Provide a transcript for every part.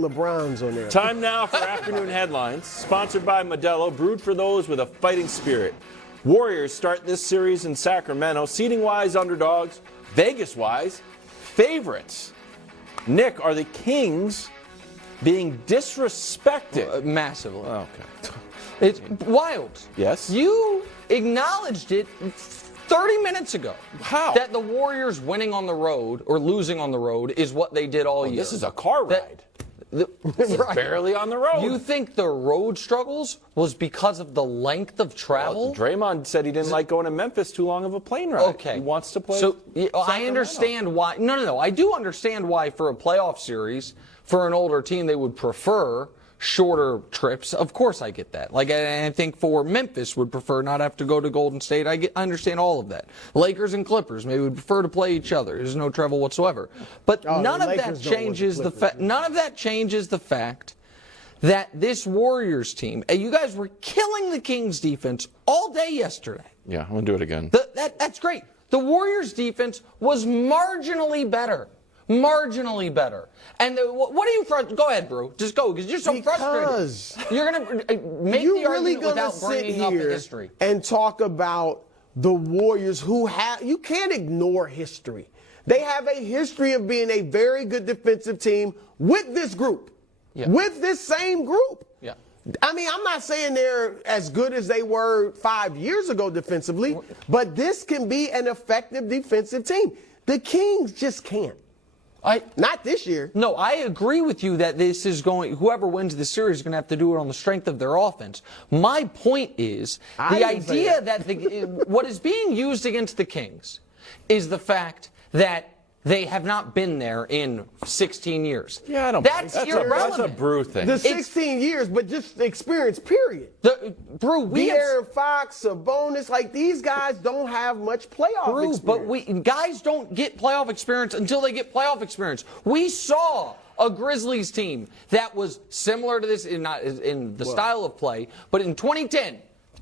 LeBron's on there. Time now for afternoon headlines. Sponsored by Modelo, brewed for those with a fighting spirit. Warriors start this series in Sacramento. Seeding-wise, underdogs. Vegas-wise, favorites. Nick, are the Kings being disrespected? Massively. Okay. It's wild. Yes? You acknowledged it 30 minutes ago. How? That the Warriors winning on the road or losing on the road is what they did all year. This is a car ride. This is barely on the road. You think the road struggles was because of the length of travel? Well, Draymond said he didn't like going to Memphis too long of a plane ride. Okay. He wants to play. So Sacramento. I understand why. No. I do understand why for a playoff series, for an older team, they would prefer shorter trips. Of course I get that. Like, I think for Memphis would prefer not have to go to Golden State. I understand all of that. Lakers and Clippers maybe would prefer to play each other. There's no travel whatsoever. But none of that changes the fact. None of that changes the fact that this Warriors team, and you guys were killing the Kings defense all day yesterday. Yeah, I'm going to do it again. That's great. The Warriors defense was marginally better. Marginally better. And what are you frustrated? Go ahead, Brew. Just go, because you're so frustrated. You're going to make the argument without bringing up the history. And talk about the Warriors who have, you can't ignore history. They have a history of being a very good defensive team with this group. Yeah. With this same group. Yeah. I mean, I'm not saying they're as good as they were 5 years ago defensively, but this can be an effective defensive team. The Kings just can't. Not this year. No, I agree with you that this is going, whoever wins the series is going to have to do it on the strength of their offense. My point is the idea that what is being used against the Kings is the fact that they have not been there in 16 years. Yeah, I don't That's think irrelevant. That's a Brew thing. The 16 years, but just the experience, period. Brew, De'Aaron Fox, Sabonis, like these guys don't have much playoff experience. But guys don't get playoff experience until they get playoff experience. We saw a Grizzlies team that was similar to this, not in the style of play, but in 2010.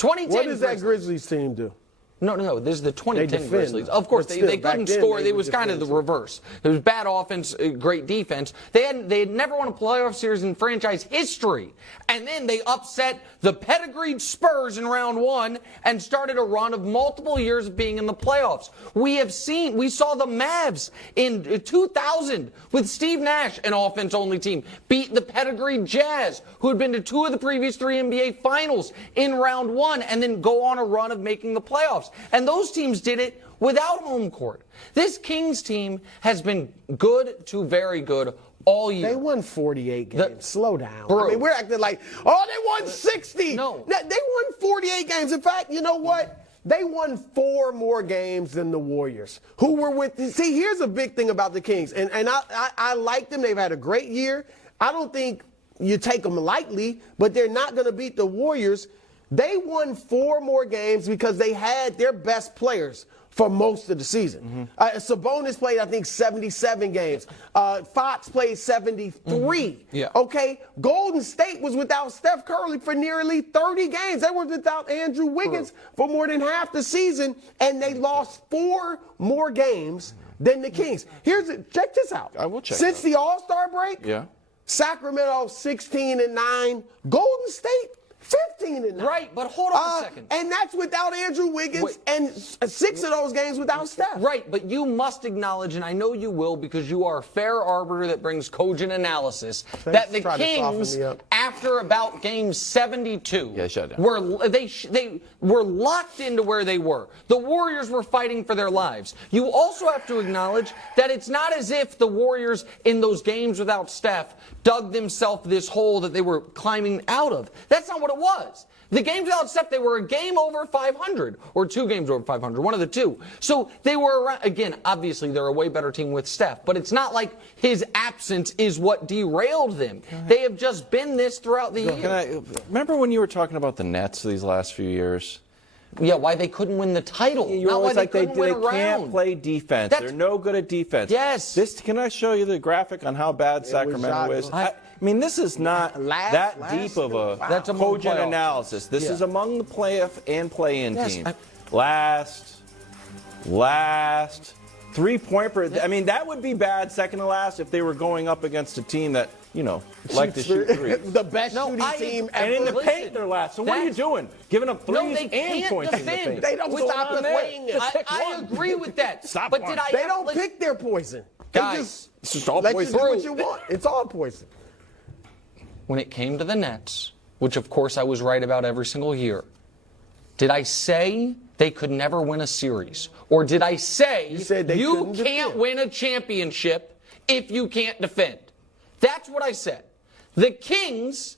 What does that Grizzlies team do? No. This is the 2010 Grizzlies. Of course, they couldn't then, score. It was kind of the reverse. It was bad offense, great defense. They had never won a playoff series in franchise history. And then they upset the pedigreed Spurs in round one and started a run of multiple years of being in the playoffs. We saw the Mavs in 2000 with Steve Nash, an offense-only team, beat the pedigreed Jazz, who had been to 2 of the previous 3 NBA finals in round one, and then go on a run of making the playoffs. And those teams did it without home court. This Kings team has been good to very good all year. They won 48 games. Slow down. Bro. I mean, we're acting like, oh, they won 60. No. They won 48 games. In fact, you know what? They won 4 more games than the Warriors, who were with. See, here's a big thing about the Kings, and I like them. They've had a great year. I don't think you take them lightly, but they're not going to beat the Warriors. They won 4 more games because they had their best players for most of the season. Sabonis played, I think, 77 games. Fox played 73. Yeah. Okay? Golden State was without Steph Curry for nearly 30 games. They were without Andrew Wiggins for more than half the season, and they lost 4 more games than the Kings. Check this out. I will check. Since the All-Star break, Sacramento 16-9, Golden State 15-9. Right, but hold on a second. And that's without Andrew Wiggins, and 6 of those games without Steph. Right, but you must acknowledge, and I know you will because you are a fair arbiter that brings cogent analysis, that the Kings, after about game 72, they were locked into where they were. The Warriors were fighting for their lives. You also have to acknowledge that it's not as if the Warriors in those games without Steph dug themselves this hole that they were climbing out of. That's not what it was. The games without Steph, they were a game over 500, or 2 games over 500, one of the two. So they were around, again, obviously they're a way better team with Steph, but it's not like his absence is what derailed them. They have just been this throughout the year. Remember when you were talking about the Nets these last few years? Yeah, why they couldn't win the title. You're not why always like they can't play defense. They're no good at defense. Yes. Can I show you the graphic on how bad Sacramento is? I mean, this is not that deep of a cogent analysis. This is among the playoff and play-in teams. Last, 3-point per. I mean, that would be bad, second to last, if they were going up against a team that like to shoot threes. The best shooting team ever. And in the paint, they're last. So what are you doing? Giving up threes and points in the paint. They don't stop playing it. I agree with that. But did I? They don't pick their poison. Guys, it's just all poison. You do what you want. It's all poison. When it came to the Nets, which of course I was right about every single year, did I say they could never win a series? Or did I say you can't win a championship if you can't defend? That's what I said. The Kings,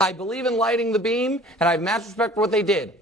I believe in lighting the beam, and I have mass respect for what they did.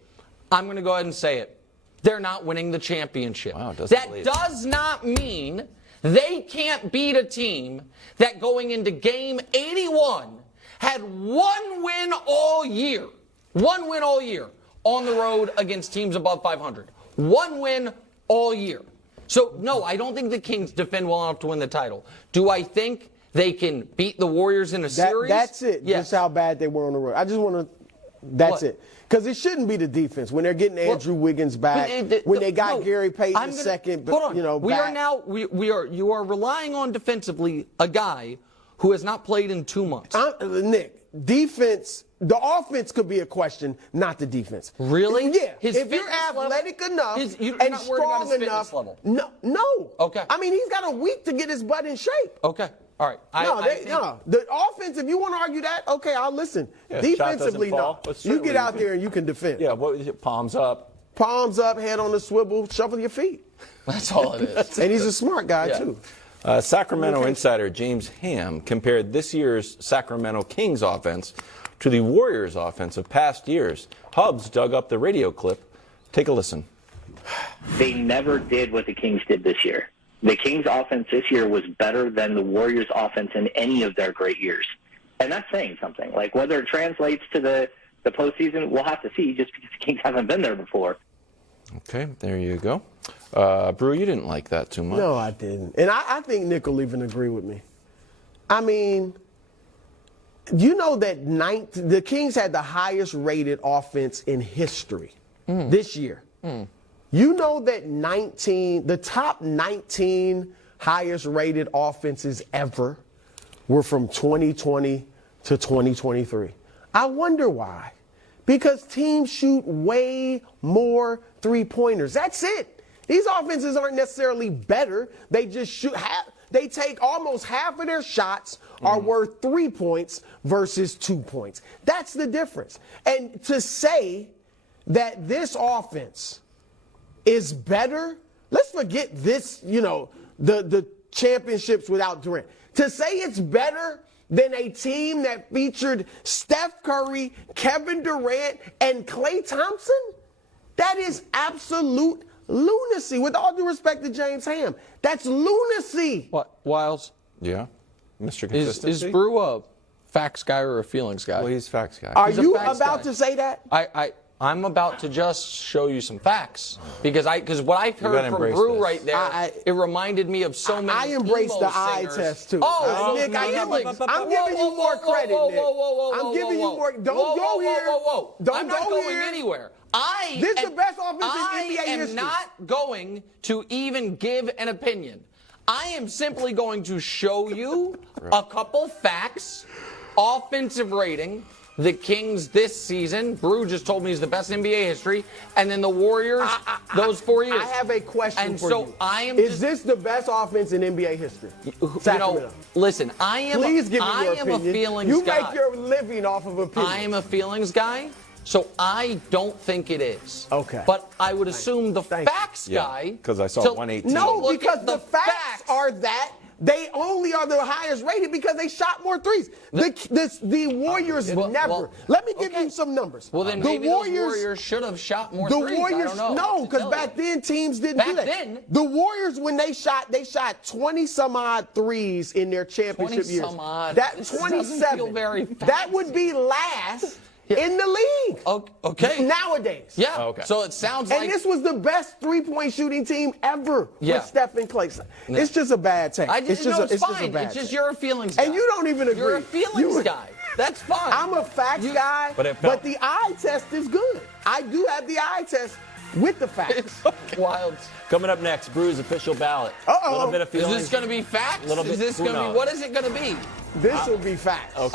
I'm going to go ahead and say it. They're not winning the championship. Wow, that does not mean they can't beat a team that going into game 81 had one win all year. One win all year on the road against teams above 500. One win all year. So, no, I don't think the Kings defend well enough to win the title. Do I think they can beat the Warriors in a series? That's it. Yes. Just how bad they were on the road. I just want to. That's it. Because it shouldn't be the defense when they're getting Andrew Wiggins back. When they got Gary Payton second. Hold on. Back. You are relying on defensively a guy who has not played in 2 months. Nick, defense. The offense could be a question, not the defense. Really? Yeah. If you're athletic enough you're and not strong enough. Level. No. Okay. I mean, he's got a week to get his butt in shape. Okay. All right. The offense, if you want to argue that, okay, I'll listen. Yeah, defensively, no. You get out there and you can defend. Yeah, palms up. Palms up, head on the swivel, shuffle your feet. That's all it is. And he's a smart guy, too. Sacramento insider James Ham compared this year's Sacramento Kings offense to the Warriors offense of past years. Hubs dug up the radio clip. Take a listen. They never did what the Kings did this year. The Kings offense this year was better than the Warriors offense in any of their great years. And that's saying something. Like, whether it translates to the postseason, we'll have to see, just because the Kings haven't been there before. Okay, there you go. Brew, you didn't like that too much. No, I didn't. And I think Nick will even agree with me. I mean, you know that the Kings had the highest rated offense in history this year. You know that the top 19 highest rated offenses ever were from 2020 to 2023. I wonder why. Because teams shoot way more three-pointers. That's it. These offenses aren't necessarily better. They just shoot. They take almost half of their shots are worth 3 points versus 2 points. That's the difference. And to say that this offense is better, let's forget this, the championships without Durant. To say it's better than a team that featured Steph Curry, Kevin Durant, and Klay Thompson, that is absolute lunacy. With all due respect to James Ham, that's lunacy. What, Wiles? Yeah, Mr. Consistency. Is Brew a facts guy or a feelings guy? Well, he's facts guy. Are you about to say that? I'm about to just show you some facts because what I've heard from Brew right there, it reminded me of so many. I embrace the eye test too. Oh, Nick, I'm giving you more credit. I'm giving you more. Don't go here. I'm not going anywhere. This is the best offense in NBA history. I am not going to even give an opinion. I am simply going to show you a couple facts. Offensive rating. The Kings this season, Brew just told me is the best in NBA history, and then the Warriors, those 4 years. I have a question for you. Is this the best offense in NBA history? Listen, I am a feelings guy. You make your living off of opinions. I am a feelings guy, so I don't think it is. Okay. But I would assume the facts guy. Because I saw 118. No, because the facts are that they only are the highest rated because they shot more threes. The Warriors never. Let me give you some numbers. Well, then maybe the Warriors should have shot more threes. Warriors, no, because back then teams didn't do that. Then, the Warriors, when they shot 20-some-odd threes in their championship years. 20-some-odd. That 27. Feel very that would be last in the league. Okay. Nowadays. Yeah. Okay. So it sounds like. And this was the best three-point shooting team ever with Steph and Klay. It's just a bad take. It's fine. It's just you're a feelings guy. And you don't even agree. You're a feelings guy. That's fine. I'm a facts guy, but the eye test is good. I do have the eye test with the facts. Wild. Coming up next, Brew's official ballot. Uh-oh. A little bit of Is feelings. this going to be facts? Little bit- Is this who going to be? knows? What is it going to be? This will be facts. Okay.